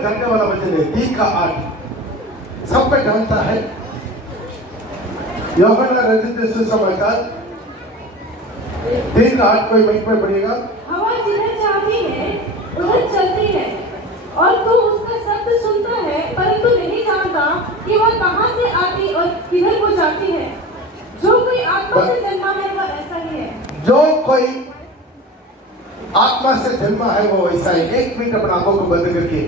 में जानने वाला वचन है 3 का 8 सब पे जानता है। यूहन्ना रचित सुसमाचार 3 का 8 कोई माइक में पढ़ेगा। हवा जिधर चाहती है उधर चलती है और तू उसका शब्द सुनता है परंतु नहीं जानता कि वह कहाँ से आती और किधर को जाती है। जो कोई आत्मा से जन्मा है वह ऐसा ही है। जो कोई आत्मा से जन्मा है वो वैसा ही। 1 मिनट अपना आंखों को बंद करके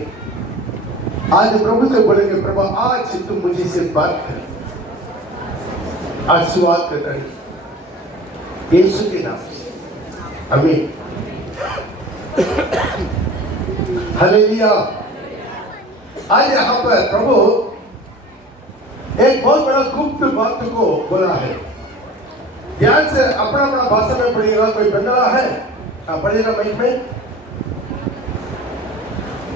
आज प्रभु से बोलेंगे, प्रभु आज तुम मुझे से बात कर। आज शुरुआत करता है यीशु के नाम से, आमीन। हालेलुया। आज यहाँ पर प्रभु एक बहुत बड़ा गुप्त बात को बोला है। ध्यान से अपना अपना भाषा में पढ़िएगा। कोई बंगला है पढ़िएगा माइक में।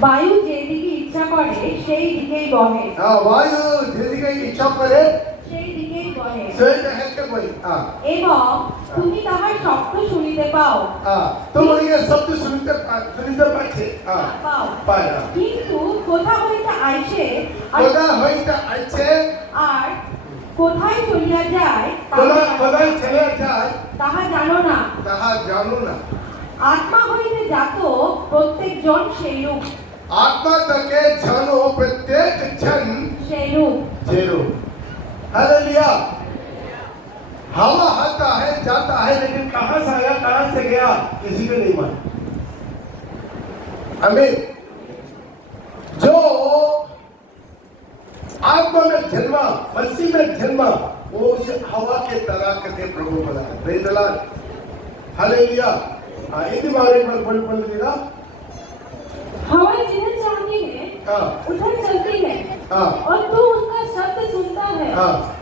বায়ু যেদিকে ইচ্ছা করে সেই দিকেই বহে। বায়ু যেদিকে ইচ্ছা করে সেই দিকেই বহে। সেই দিকে বহে। এবং তুমি তাহার শব্দ শুনিতে পাও। তোমরা এই শব্দ শুনিতে পাচ্ছে। পায়। কিন্তু কোথা হইতে আইছে আর কোথায় চলিয়া যায় তাহা জানো না। आत्मा হইতে জাত প্রত্যেকজন সেইরূপ। आत्मा तके जानो प्रत्येक जन সেইরূপ। हालेलुया। हवा आता है जाता है लेकिन कहां से आया कहां से गया किसी को नहीं मालूम। आमीन। जो आत्मा में जन्मा मसीह में जन्मा वो उस हवा के तरह करके प्रभु बोला। Praise the Lord. हालेलुया। इसी बारे में पढ़ लीजिएगा। हवा जिधर चाहती है उधर चलती है और तू उसका शब्द सुनता है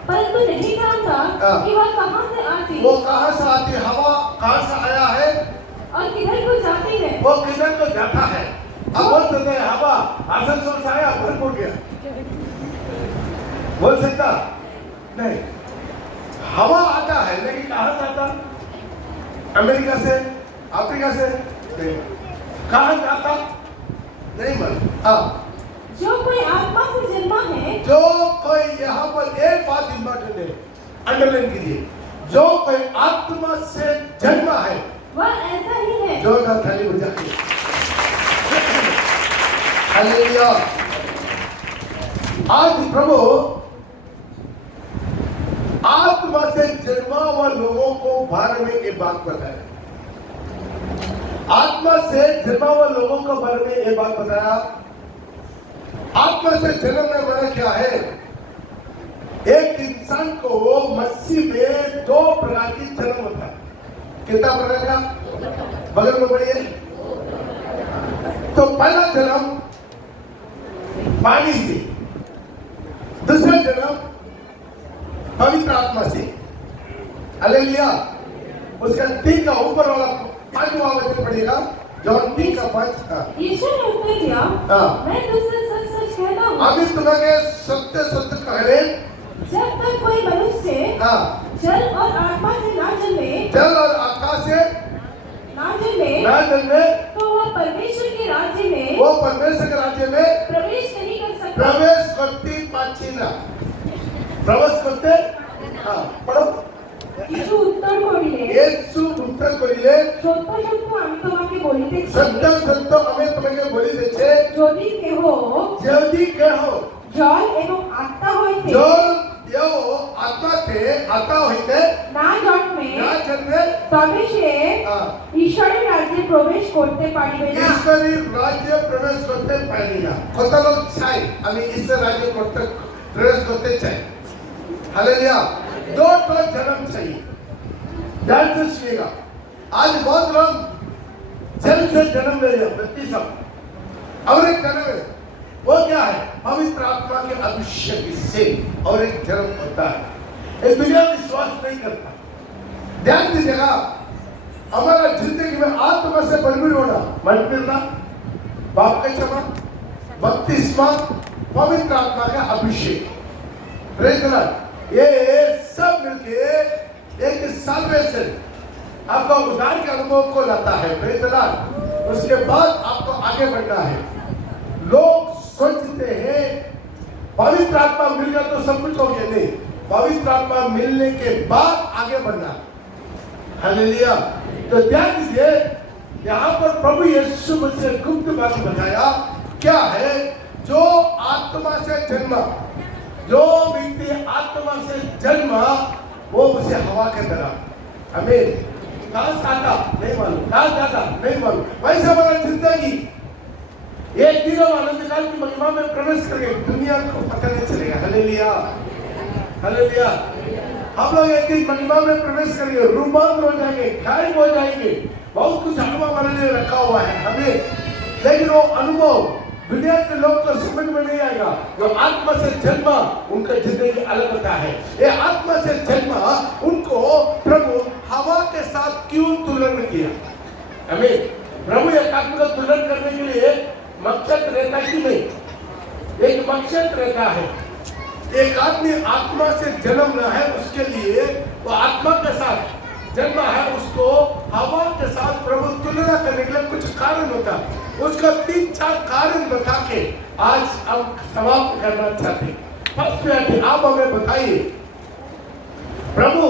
परंतु नहीं जानता कि वह कहाँ से आती। वो कहाँ से आती हवा कहाँ से आया है और किधर को जाती है। वो किधर को जाता है। अब बोल सकते हैं हवा आसनसोल से आया भरपूर गया बोल सकता नहीं। हवा आता है लेकिन कहाँ से आता? अमेरिका से अफ्रीका से कहाँ जाता नहीं मालूम। जो कोई आत्मा से जन्मा है जो कोई यहाँ पर एक बात इम्पोर्टेंट है अंडरलाइन कीजिए। जो कोई आत्मा से जन्मा है वह ऐसा ही है। जो ना थाली बजा के हालेलुया। आज प्रभु आत्मा से जन्मा हुआ लोगों को बारे में एक बात बताया। आत्मा से जन्मा हुआ लोगों के बारे में एक बात बताया। आत्मा से जन्म में माना क्या है? एक इंसान को मसीह में 2 प्रकार की जन्म होता है। कितना प्रकार का? बगल में पढ़िए। तो पहला जन्म पानी से, दूसरा जन्म पवित्र आत्मा से। हालेलुया। उसका 3 का ऊपर वाला 5वां वचन पढ़िएगा। जॉन 3 का 5। यीशु ने उत्तर दिया, मैं तुझसे सच सच कहता हूँ अभी तुम्हें सत्य सत्य कह रहे जब तक कोई मनुष्य जल और आत्मा से ना जन्मे ना जन्मे तो वह परमेश्वर के राज्य में प्रवेश नहीं कर सकता। प्रवेश करती पाचिना प्रवेश करते पढ़ो। यीशु उत्तर করিলে সত্য সত্য আমি তোমাকে বলিতেছি যদি কেহ জল এবং আত্মা হইতে আত্মা হইতে না জন্মে তবে সে ঈশ্বরের রাজ্যে প্রবেশ করতে পারিবে না। ঈশ্বরের রাজ্যে প্রবেশ করতে পারি না। কত লোক চাই আমি ঈশ্বর রাজ্যে प्रवेश करते चाहे। हालेलुया। 2 तरह जन्म चाहिए। ध्यान से सुनिएगा। आज बहुत लोग जन्म से जन्म ले रहे बत्तीसम और एक जन्म है वो क्या है? पवित्र आत्मा के अभिषेक से और एक जन्म होता है। ये दुनिया विश्वास नहीं करता। ध्यान दीजिएगा। हमारा जिंदगी में आत्मा से बलवीर होना मन मिलना बाप का क्षमा बपतिस्मा पवित्र आत्मा का अभिषेक प्रेज द लॉर्ड ये सब मिलके एक साल्वेशन आपका उद्धार के अनुभव को लाता है। Praise the Lord. उसके बाद आपको आगे बढ़ना है। लोग पवित्र आत्मा मिल गया तो सब कुछ हो गया, नहीं, पवित्र आत्मा मिलने के बाद आगे बढ़ना। हालेलुया। तो ध्यान दीजिए, यहाँ पर प्रभु यीशु मुझसे गुप्त बात बताया, क्या है? जो आत्मा से जन्मा, जो व्यक्ति आत्मा से जन्मा, वो उसे हवा के तरह, आमीन, कहाँ से आता नहीं मालूम, कहाँ जाता नहीं मालूम, वैसे हमारा जिंदगी एक दिन हम अनंत काल की महिमा में प्रवेश करेंगे, दुनिया को पता नहीं चलेगा। Hallelujah, hallelujah. हम लोग एक दिन महिमा में प्रवेश करेंगे, रूपांतर हो जाएंगे, गायब हो जाएंगे, बहुत कुछ अनुभव हमारे लिए रखा हुआ है हमें, लेकिन वो अनुभव दुनिया के लोग को समझ में नहीं आएगा। जो आत्मा से जन्मा, उनका जिंदगी अलग होता है। ये आत्मा से जन्मा, उनको प्रभु हवा के साथ क्यों तुलना किया? आमीन। प्रभु एक आत्मा का तुलना करने के लिए मकसद रहता कि नहीं? एक मकसद रहता है। एक आदमी आत्मा से जन्म रहा है, उसके लिए वो आत्मा के साथ जन्मा है, उसको हवा के साथ प्रभु तुलना करने के लिए कुछ कारण होता है। उसका 3-4 कारण बता के आज हम समाप्त करना चाहते हैं। फर्स्ट में आप हमें बताइए, प्रभु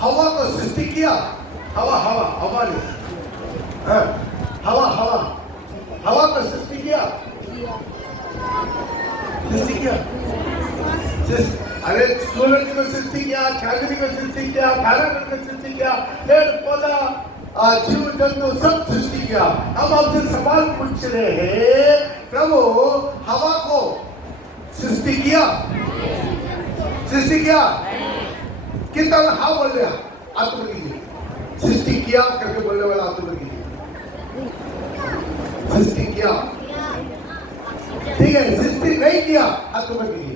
हवा को सृष्टि किया, हवा ने, हाँ, हवा को सृष्टि किया, अरे सूरज को सृष्टि किया, चांदनी को सृष्टि किया, तारागण को सृष्टि किया, पेड़ पौधा, जीव जंतु सब सृष्टि किया। हम आपसे सवाल पूछ रहे हैं, प्रभु हवा को सृष्टि किया? कितना हाँ बोल रहा? आत्मा कीजिए, सृष्टि किया करके बोलने वाला आत्मा कीजिए, सृष्टि किया, ठीक है। सृष्टि नहीं किया, आत्मा कीजिए।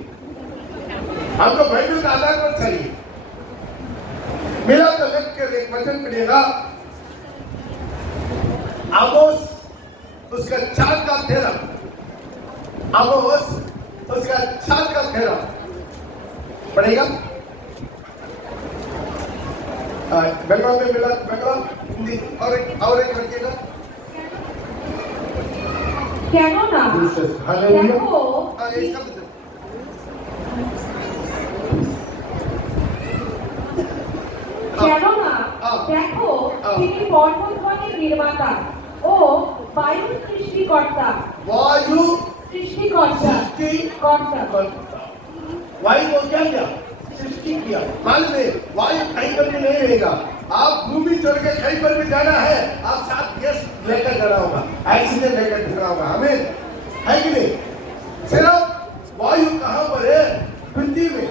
हमको बाइबल का आधार पर चाहिए। मिला तो लिख कर एक वचन पढ़ेगा, आमोस उसका 4 का 13, आमोस उसका 4 का 13 पढ़ेगा। बंगाल में मिला, बंगाल हिंदी और एक रखिएगा। केनोना দেখো তিনি পর্বতগণের নির্মাতা ও বায়ু সৃষ্টিকর্তা। वायु को क्या सृष्टि किया? मालूम है, वायु कहीं पर भी नहीं रहेगा। आप भूमि छोड़ के कहीं पर भी जाना है, आप साथ गैस लेकर जाना होगा, ऑक्सीजन लेकर जाना होगा, हमें है कि नहीं? सिर्फ वायु कहाँ पर है? पृथ्वी में।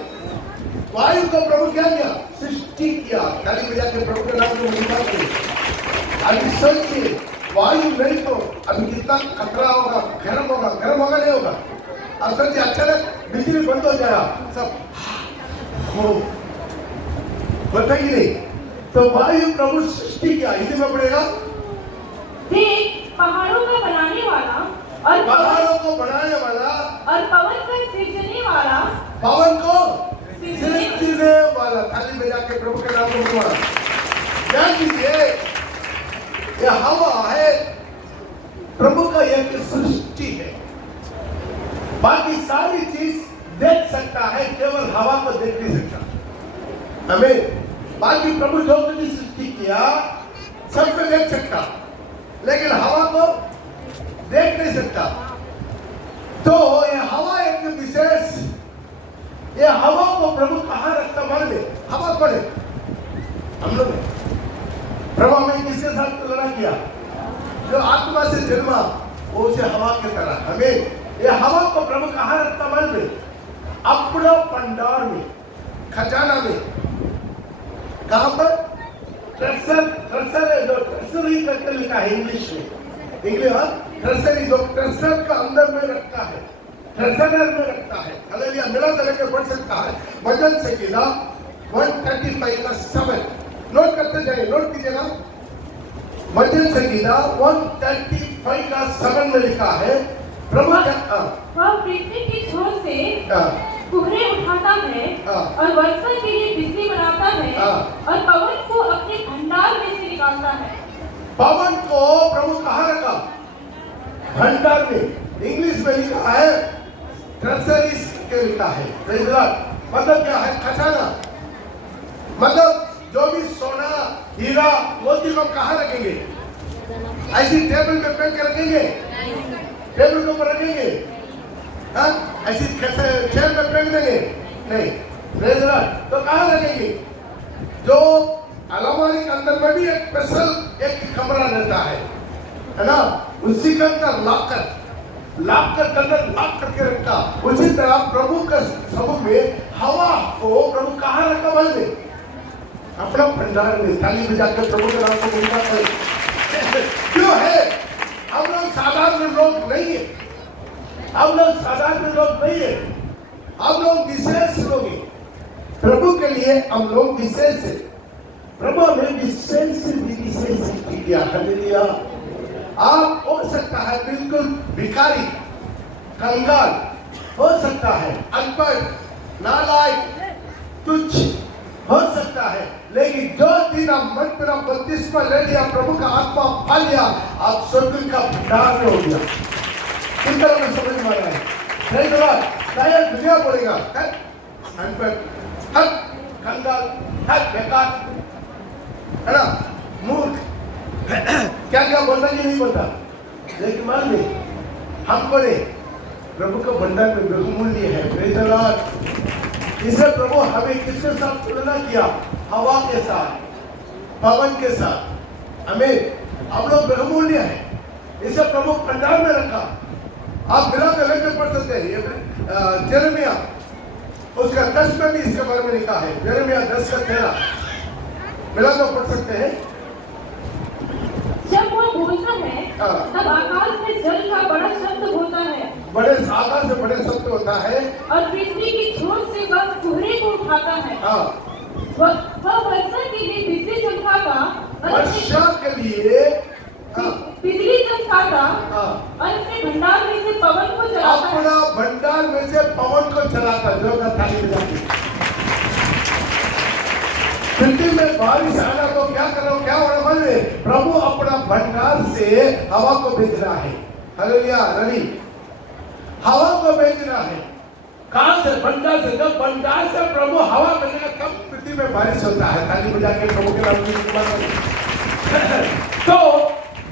वायु को प्रभु क्या किया? सृष्टि किया। ताली बजा के प्रभु के नाम को महिमा करें। अभी सोचिए, वायु नहीं तो अभी कितना खतरा होगा, गर्म होगा नहीं होगा? अब सोचिए, अचानक बिजली बंद हो जाएगा, सब होता ही नहीं। तो वायु प्रभु सृष्टि किया, हिंदी में पड़ेगा, पहाड़ों को बनाने वाला और पवन को सृजने वाला, ताली बजा के प्रभु के नाम को महिमा। ध्यान दीजिए, यह हवा है, प्रभु का एक सृष्टि है। बाकी सारी चीज देख सकता है, केवल हवा को देख नहीं सकता, हमें। बाकी प्रभु जो कुछ सृष्टि किया सब को देख सकता, लेकिन हवा को देख नहीं सकता। तो यह हवा एक विशेष, यह हवा को प्रभु कहाँ रखता? मान ले, हवा कौन है? हम लोग। प्रभु हमें किसके साथ तुलना किया? जो आत्मा से जन्मा, वो उसे हवा की तरह, हमें। यह हवा को प्रभु कहाँ रखता? मान ले, अपना भंडार में, खजाना में। कहाँ पर? ट्रेजरी करके लिखा है इंग्लिश में, ट्रेजरी, जो ट्रेजर का अंदर में रखता है, ट्रेजरर में रखता है। हालेलुया। मिला तो लेकर बढ़ सकता है। वचन संहिता 135 का 7 नोट करते जाइए, नोट कीजिएगा। वचन संहिता 135 का 7 में लिखा है, प्रभु वह पृथ्वी की छोर से कुहरे उठाता है और वर्षा के लिए बिजली बनाता है और पवन को अपने भंडार में से निकालता है। पवन को प्रभु कहाँ रखा? भंडार में। इंग्लिश में लिखा है ट्रेजरीज के में लिखा है। Praise the Lord। मतलब क्या है? खजाना। मतलब जो भी सोना, हीरा, मोती को कहाँ रखेंगे? ऐसी टेबल पे फेंक के रखेंगे? टेबल के ऊपर रखेंगे? हाँ? ऐसी चेयर में फेंक देंगे? नहीं। Praise the Lord। तो कहाँ रखेंगे? जो अलमारी के अंदर में भी एक स्पेशल एक कमरा रहता है ना? उसी के अंदर लॉकर के अंदर लॉक करके रखा। उसी तरह प्रभु के समूह में हवा को प्रभु कहाँ रखा? बोल दे अपना भंडार में। ताली बजाकर प्रभु के नाम को बुलंद करें। क्यों है? हम लोग साधारण लोग नहीं है। हम लोग साधारण लोग नहीं है। हम लोग विशेष लोग हैं। प्रभु के लिए हम लोग विशेष है। प्रभु हमें विशेष किया। हालेलुया। आप हो सकता है बिल्कुल भिखारी, कंगाल हो सकता है, अनपढ़, नालायक, तुच्छ हो सकता है, लेकिन जो दिन आप मन पर बपतिस्मा ले लिया, प्रभु का आत्मा पा लिया, आप स्वर्ग का भंडार में हो गया। किस तरह में समझ में आ रहा है? नहीं तो शायद दुनिया बोलेगा अनपढ़, कंगाल, बेकार, है ना, मूर्ख, क्या क्या बोलता कि नहीं बोलता। लेकिन मान ले हमको ने प्रभु का भंडार में बहुमूल्य है। Praise the Lord. इसे प्रभु हमें किसके साथ तुलना किया? हवा के साथ, पवन के साथ। हमें हम लोग बहुमूल्य है। इसे प्रभु भंडार में रखा। आप बिना के लेकर पढ़ सकते हैं। यिर्मयाह उसका 10 में भी इसके बारे में लिखा है। यिर्मयाह 10:13 मिला तो पढ़ सकते हैं। जब वो बोलता है तब आकाश में जल का बड़ा शब्द होता है। बड़े आकाश से बड़े शब्द होता है। और पृथ्वी की छोर से वह कोहरे को उठाता है। वह वर्षा के लिए बिजली चमकाता, वर्षा के लिए बिजली चमकाता और अपने भंडार में से पवन को चलाता है। अपना भंडार में से पवन को चलाता। जो ताली बजाती। पृथ्वी में बारिश आना तो क्या करो, क्या होना? मालूम? प्रभु अपना भंडार से हवा को भेज रहा है। हालेलुया। रवि हवा को भेज रहा है। कहां से? भंडार से। जब भंडार से प्रभु हवा भेजेगा तब पृथ्वी में बारिश होता है। ताली बजा के प्रभु के नाम की महिमा। तो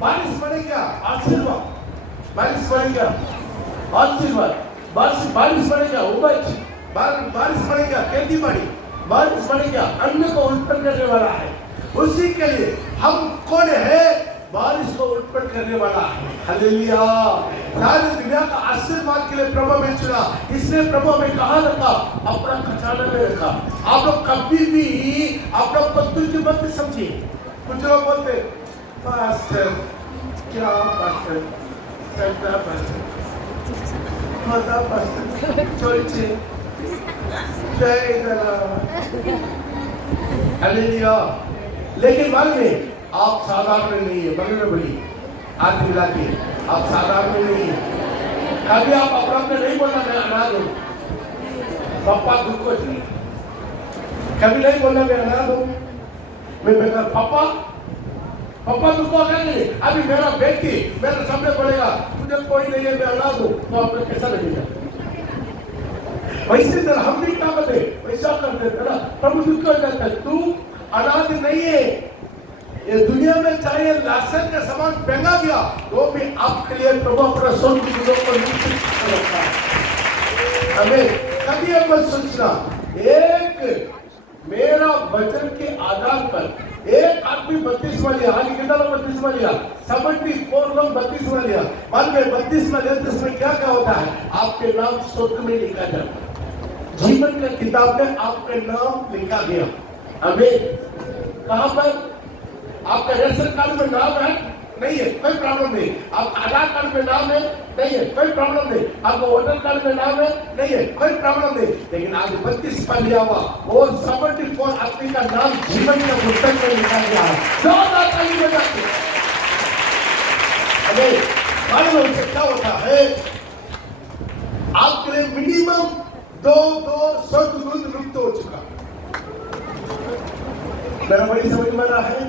बारिश बने क्या? आशीर्वाद। बारिश बने क्या? आशीर्वाद। बारिश बने क्या? उपज। बारिश बने क्या? खेती बाड़ी। बारिश बने क्या? अन्न को उत्पन्न करने वाला है। उसी के लिए हम कौन है? बारिश को उत्पन्न करने वाला है। हालेलुया। सारी दुनिया का आशीर्वाद के लिए प्रभु में चुना। इसलिए प्रभु हमें कहाँ रखा? अपना खजाना में रखा। आप लोग कभी भी अपना पत्तू की मत समझिए। कुछ लोग बोलते पास्टर, क्या पास्टर, क्या पास्टर, मजा पास्टर, चोरी हालेलुया। लेकिन मालूम आप साधारण नहीं है। बगल में बोली हाथ मिला के, आप साधारण नहीं है। कभी आप अपना में नहीं बोलना मैं अनाथ हूँ, पापा दुख को नहीं। कभी नहीं बोलना मैं अनाथ हूँ, मैं बेकार। पापा दुख को कहेंगे। अभी मेरा बेटी मेरे सामने बोलेगा मुझे कोई नहीं है, मैं अनाथ हूँ, तो आपको कैसा लगेगा? वैसे तरह हम भी क्या करते? वैसा करते थे ना। प्रभु दुख हो जाता है। तू अनाथ नहीं है। ये दुनिया में चाहे लाशन का सामान महंगा गया तो भी आपके लिए प्रभु अपना स्वर्ग को निश्चित रखा है। हमें कभी अब मत सोचना एक मेरा वचन के आधार पर एक आदमी 32वां लिया। आज कितना लोग 32वां लिया? 74 लोग 32वां लिया। बाद में 32वां लिया तो इसमें क्या क्या होता है? आपके नाम स्वर्ग में लिखा जाता है। जीवन का किताब में आपका नाम लिखा गया। अभी कहां पर? आपका रेशन कार्ड में नाम है? नहीं है, कोई प्रॉब्लम नहीं। आप आधार कार्ड में नाम है? नहीं है, कोई प्रॉब्लम नहीं। आपका वोटर कार्ड में नाम है? नहीं है, कोई प्रॉब्लम नहीं। लेकिन आज 32 पर लिया हुआ वो 74 आदमी का नाम जीवन के पुस्तक में लिखा गया है। मालूम से क्या होता है? आपके लिए मिनिमम 2 स्वर्गदूत लुप्त हो चुका। मेरा बड़ी समझ में रहा है।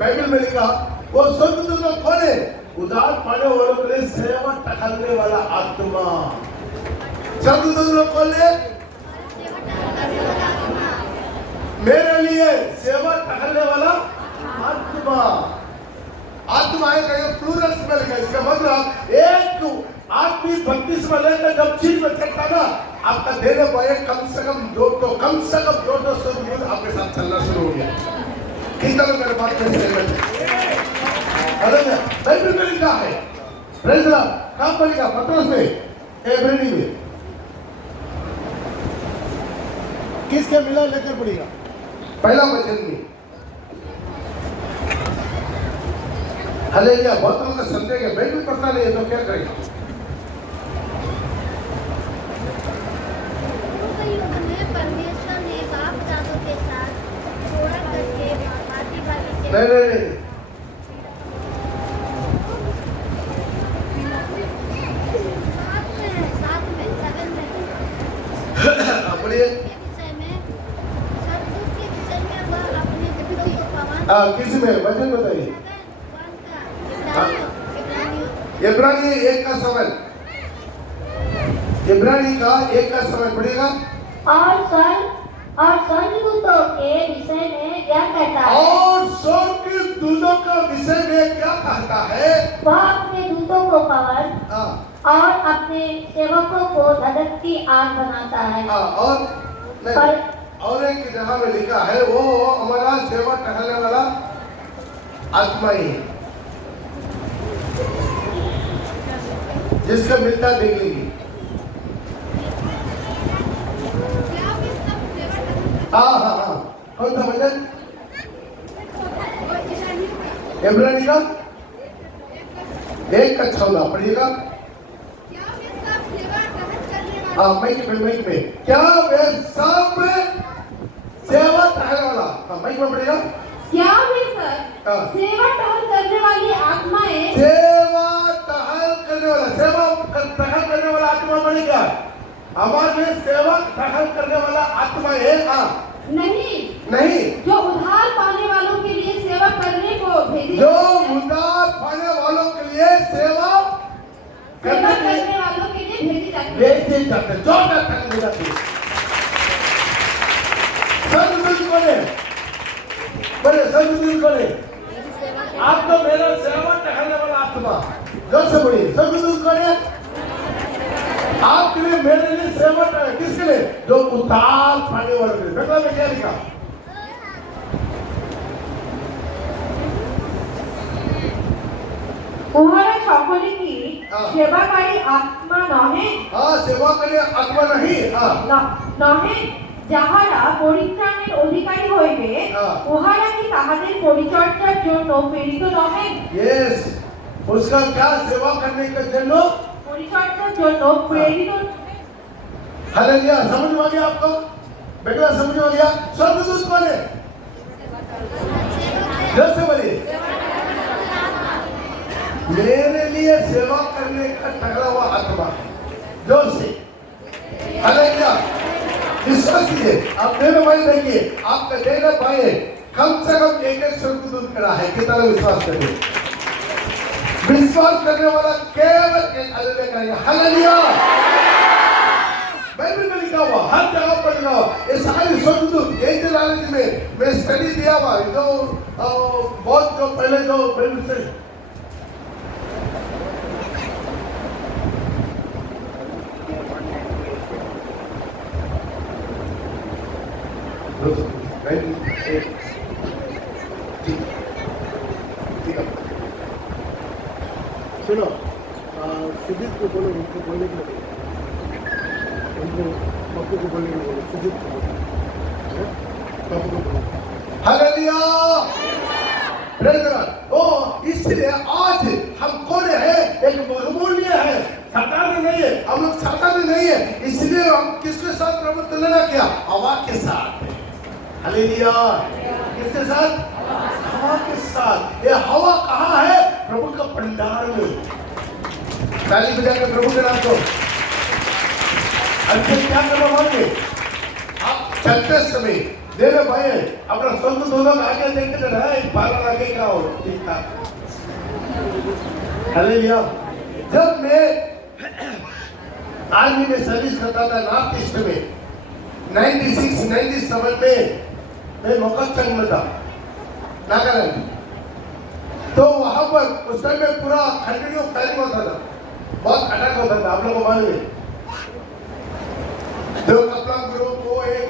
बाइबल में लिखा वो स्वर्गदूत कौन है? उधार पाने वालों के लिए सेवा टहलने वाला आत्मा। स्वर्गदूत लोग कौन है? मेरे लिए सेवा टहलने वाला आत्मा। आत्मा है कहीं प्लूरल्स में लिखा, इसका मतलब एक आदमी बत्तीस में लेकर जब चीज में चलता ना, आपका देने पाए कम से कम 200 स्वर्गदूत आपके साथ चलना शुरू हो गया। कितना लोग मेरे बात में सहमत है? हालेलुया। बाइबल में लिखा है, प्रेज़ द लॉर्ड। कहाँ पर लिखा? पत्रोस में, इब्रानी में। किसके मिला लेकर पड़ेगा? पहला वचन में। हालेलुया। बहुत लोग समझे कि बाइबल पढ़ता नहीं है तो क्या करेगा? परमेश्वर ने बाप दादों के साथ थोड़ा करके भांति नहीं साथ में सगन में बोलिए। के विषय में स्वर्गदूत के विषय में वह अपने दूतों को पवन किस में वचन बताइए? इब्रानी 1:7। इब्रानी का 1:7 पढ़ेगा। और स्वर्गदूतों के विषय में क्या कहता है? और स्वर्गदूतों का विषय में क्या कहता है? वह अपने दूतों को पवन हाँ, और अपने सेवकों को धधकती आग बनाता है। हाँ, और नहीं, और एक जगह में लिखा है वो हमारा सेवा टहलने वाला आत्मा ही है, जिसका मिलता देख लेंगे। हाँ, कौन सा वचन? इब्रानी का 1:14 पढ़िएगा। हाँ, माइक पे। क्या वे सब सेवा टहलने वाला? हाँ, माइक में पढ़िएगा। क्या वे सब सेवा टहल करने वाली आत्माएं सेवा टहल करने वाला आत्मा बनेगा। हमारे सेवा टहल करने वाला आत्मा है। हाँ, नहीं, जो उधार पाने वालों के लिए सेवा करने को भेजी जो जाती है। उधार पाने वालों के लिए सेवा करने वालों के लिए भेजी जाती है। भेजे जाते हैं, जो टहल जाती है। स्वर्गदूत कौन है? बोले स्वर्गदूत कौन है? आप तो मेरा सेवा टहलने वाला आत्मा। जोर से बोलिए, स्वर्गदूत कौन है? आपके लिए, मेरे लिए सेवा टहल। किसके लिए? जो उधार पाने वाले के लिए। बेटा में क्या लिखा? उन्होंने সকলে কি हाँ। সেবাকারী আত্মা নহে हाँ, सेवा के लिए आत्मा नहीं। हाँ, নহে যাহারা পরিত্রাণের অধিকারী হইবে हाँ। উহারা কি তাহাদের পরিচর্যার জন্য প্রেরিত নহেন? यस, उसका क्या सेवा करने के जন্য? পরিচর্যার জন্য প্রেরিত। हालेलुया। समझ में आ गया आपको? बेटा समझ में आ गया? स्वर्गदूत कौन है? जोर से बोलिए। मेरे लिए सेवा करने का टकरा हुआ आत्मा है। जोर से हालेलुया। विश्वास कीजिए। आप मेरे भाई देखिए, आपका देने भाई कम से कम एक स्वर्गदूत खड़ा है। कितना लोग विश्वास करेंगे? विश्वास करने वाला केवल एक हालेलुया करेगा। हालेलुया। बाइबल में लिखा हुआ, हर जगह पर लिखा हुआ, ये सारी स्वर्गदूत एंजल नॉलेज में मैं स्टडी दिया हुआ जो बहुत जो पहले जो बाइबल से सुनो, सुजीत को बोलो, उनको बोलने के लिए, उनको पप्पू को बोलने के लिए बोलो, सुजीत को बोलो, पप्पू को बोलो। Hallelujah. Praise the lord. Oh, इसलिए आज हम कौन है? एक बहुमूल्य है, साधारण नहीं है। हम लोग साधारण नहीं है, इसलिए हम किसके साथ प्रभु तुलना किया? हवा के साथ। हालेलुया। किसके साथ? हवा के साथ। ये हवा कहाँ है? प्रभु का पंडाल में। ताली बजाकर प्रभु के नाम को। अब क्या करना होंगे? आप चलते समय देने भाई अपना स्वर्ग दोनों आगे देखते रहे, 12 आगे क्या हो? ठीक ठाक। हालेलुया। जब मैं आर्मी में सर्विस करता था नॉर्थ ईस्ट में। 96, 97 में मैं मोकाचंग में था, नागालैंड। तो वहां पर उस टाइम में पूरा कंटिन्यू फायरिंग होता था, बहुत अटैक होता था, आप लोगों को मालूम है। दो कपड़ा ग्रुप वो एक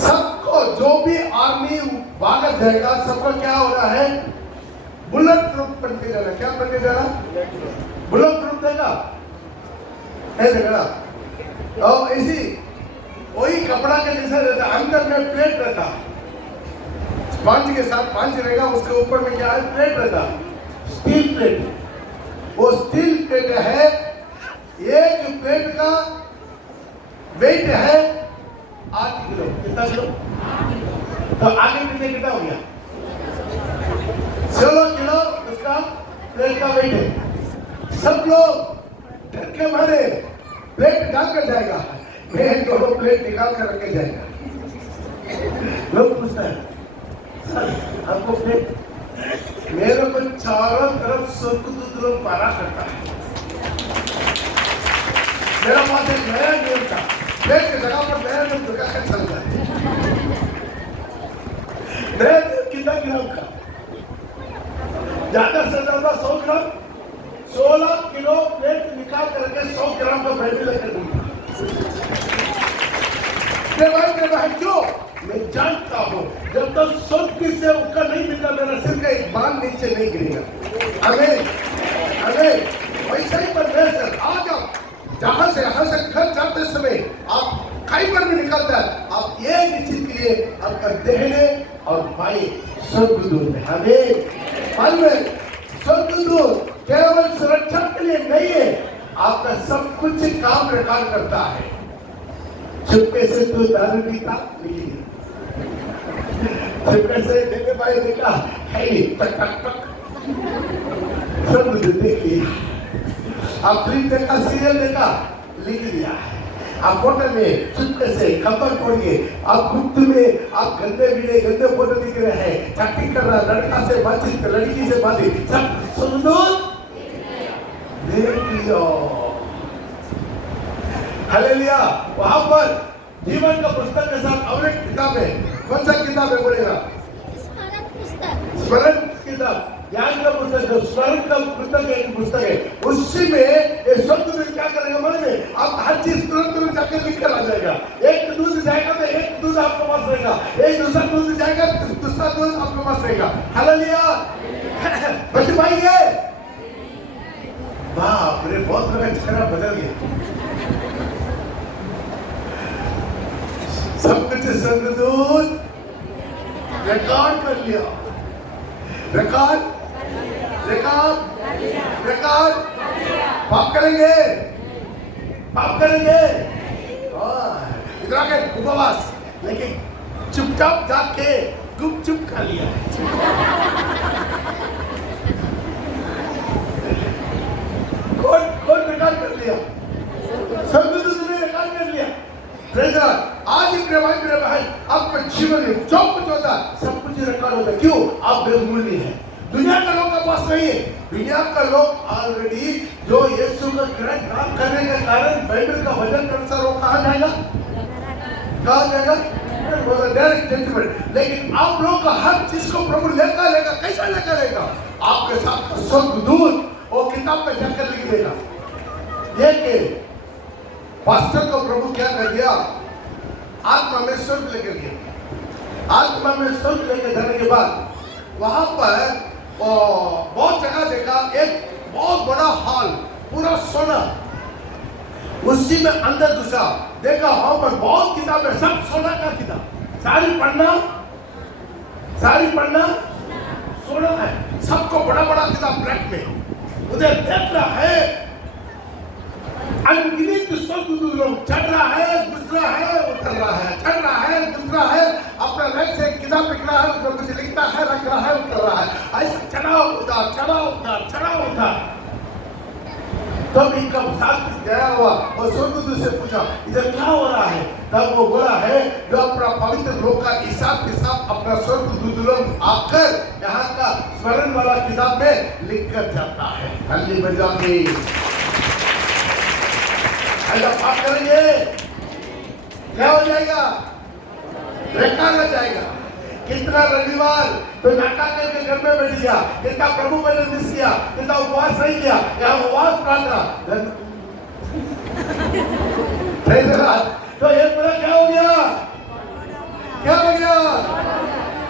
सबको, जो भी आर्मी भाग जाएगा सबको क्या हो रहा है, बुलेट प्रूफ पहन के जाना। क्या पहन के जाना? बुलेट प्रूफ देगा, देगा। और इसी वही कपड़ा के जैसा रहता, अंदर में प्लेट रहता, स्पंज के साथ स्पंज रहेगा, उसके ऊपर में क्या है, प्लेट रहता, स्टील प्लेट। वो स्टील प्लेट है, एक प्लेट का वेट है 8 किलो। कितना किलो? तो आगे पीछे कितना हो गया? 16 किलो उसका प्लेट का वेट है। सब लोग डर के मारे प्लेट डाल कर जाएगा, मैं दोनों प्लेट निकाल कर रखे जाएगा। लोग पूछता है सर आपको प्लेट, मेरे को चारों तरफ सुरकुत लोग पारा करता है। मेरा पास एक नया नियम था, प्लेट की जगह पर नया नियम लगा कर चलता है। नया नियम कितना ग्राम का? ज्यादा से ज्यादा 100 ग्राम। 16 किलो प्लेट निकाल करके 100 ग्राम का बैठे लेकर दूंगा। जो मैं जानता हूँ जब तक स्वर्ग से ऊपर नहीं मिलता, मेरा सिर का एक बाल नीचे नहीं गिरेगा। आमीन, आमीन। वैसा ही परमेश्वर आज आप जहां से यहां से घर जाते समय आप कहीं पर भी निकलता है, आप ये निश्चित कीजिए आपका देहने और बाएं स्वर्गदूत है। आमीन। स्वर्गदूत केवल सुरक्षा के लिए नहीं है, आपका सब कुछ काम रिकॉर्ड करता है। चुपके से तू दारू पीता नहीं, चुपके से देखे भाई देखा है टक टक टक, स्वर्गदूत देख लिया। आप फिल्म देखा, सीरियल देखा, लिख दिया है। आप होटल में चुपके से खबर पढ़िए, आप गुप्त में आप गंदे फोटो दिख रहे हैं, चैटिंग कर रहा, लड़का से बातचीत, लड़की से बातचीत, सब सुंदर देख लियो। हालेलुया। वहां पर जीवन का पुस्तक के साथ और एक किताब है। कौन सा किताब है बोलेगा? स्मरण किताब, ज्ञान का पुस्तक, जो स्मरण का पुस्तक एक पुस्तक है। उसी में ये स्वर्गदूत क्या करेगा मालूम है? आप हर चीज तुरंत जाकर लिख कर आ जाएगा। एक दूध जाएगा तो एक दूध आपके पास रहेगा, एक दूसरा दूध जाएगा दूसरा दूध आपके पास रहेगा। हालेलुया। बच पाएंगे? बाप रे, बहुत बड़ा चेहरा बदल गया। सब कुछ स्वर्गदूत रिकॉर्ड कर लिया। रिकॉर्ड पाप करेंगे, पाप करेंगे। इधर आके उपवास, लेकिन चुपचाप जाके गुपचुप कर लिया। कौन रिकॉर्ड कर लिया? स्वर्गदूत ने रिकॉर्ड कर लिया। आज मेरे भाई आपका जीवन में जो कुछ होता है सब कुछ रिकॉर्ड होता है। क्यों? आप बेमूल्य हैं। दुनिया का लोग के पास नहीं है। दुनिया का लोग ऑलरेडी जो यीशु का ग्रहण काम करने के कारण बाइबल का वचन के अनुसार वो कहाँ जाएगा? Direct judgment. लेकिन आप लोग का हर चीज को प्रभु लेकर लेगा। कैसा लेकर लेगा? आपके साथ का स्वर्गदूत वो किताब में जाकर लिख देगा। ये के पास्टर को प्रभु क्या कर दिया? आत्मा में स्वर्ग लेकर गया। आत्मा में स्वर्ग लेकर जाने के बाद वहां पर बहुत जगह देखा, एक बहुत बड़ा हॉल पूरा सोना, उसी में अंदर घुसा, देखा वहां पर बहुत किताबें, सब सोना का किताब, सारी पढ़ना सोना है। सबको बड़ा बड़ा किताब ब्लैक में उधर देख रहा है। अनगिनत स्वर्गदूत लोग चढ़ रहा है, घुस रहा है, उतर रहा है, चढ़ रहा है, घुस रहा है, अपना लाइफ से किताब लिख रहा है, उसमें कुछ लिखता है, रख रहा है, उतर रहा है। ऐसा चढ़ाव उतार, चढ़ाव उतार, चढ़ाव उतार। तब इनका साथ गया हुआ और स्वर्गदूत से पूछा इधर क्या हो रहा है? तब वो बोला है जो अपना पवित्र लोग का हिसाब किताब अपना स्वर्गदूत लोग आकर यहाँ का स्मरण वाला किताब में लिख कर जाता है। हल्ली बजा के ऐसा पाप करेंगे क्या हो जाएगा? बेकार हो जाएगा। कितना रविवार तो नाटक करके घर में बैठ गया, कितना प्रभु मैंने मिस किया, कितना उपवास नहीं किया, यहाँ उपवास प्रार्थना तो एक बड़ा क्या हो गया? क्या हो गया?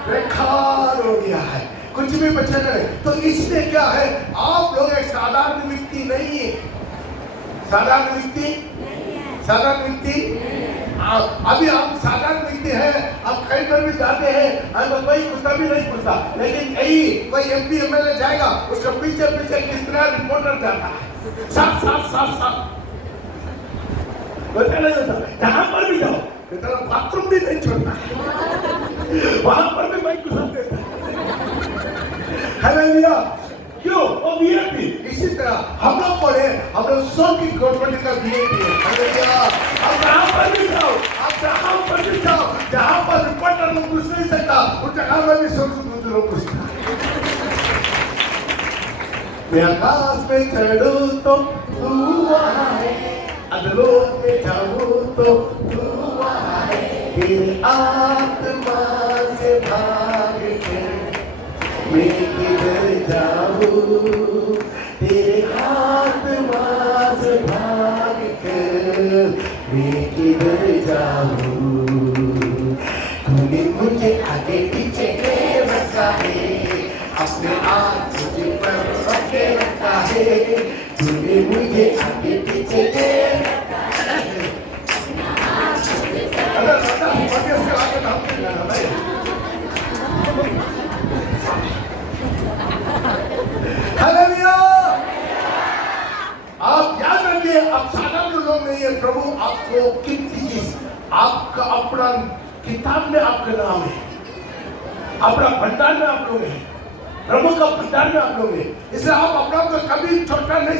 बेकार हो गया है। कुछ भी बच्चे करें तो इसलिए क्या है, आप लोग एक साधारण व्यक्ति नहीं है। साधारण व्यक्ति अभी आप साधारण व्यक्ति हैं, आप कहीं पर भी जाते हैं, तो कोई कुत्ता भी नहीं पूछता, लेकिन कोई MP MLA जाएगा, उसके पीछे पीछे कितना रिपोर्टर जाता है, साफ नहीं होता। जहां पर भी जाओ इतना बाथरूम भी नहीं छोड़ता है, वहां पर भी भाई घुसा देता है। हालेलुया। क्यों? वो VIP। इसी तरह हम लोग पढ़े, हम लोग 100 की गवर्नमेंट का VIP है। हालेलुया। आप जहां पर भी जाओ, जहां पर रिपोर्टर लोग घुस नहीं सकता, उस जगह में भी 100 लोग घुसता। मैं आकाश में चढ़ूं तो तू वहां है, अधलोक में जाऊं तो तू वहां है, तेरी आत्मा से भाग के मैं किधर जाऊं, तेरे आत्मा से भाग कर मैं किधर जाऊं। तूने मुझे आगे पीछे के रखा है, अपने आप मुझे पर रखे रखा है, तूने मुझे आगे पीछे के रखा है। हालेलुया। आप याद रखिए, आप साधारण लोग नहीं है। प्रभु आपको कितनी चीज, आपका अपना किताब में आपका नाम है, अपना भंडार में आप लोग हैं, प्रभु का भंडार में आप लोग हैं। इसलिए आप अपना को कभी छोटा नहीं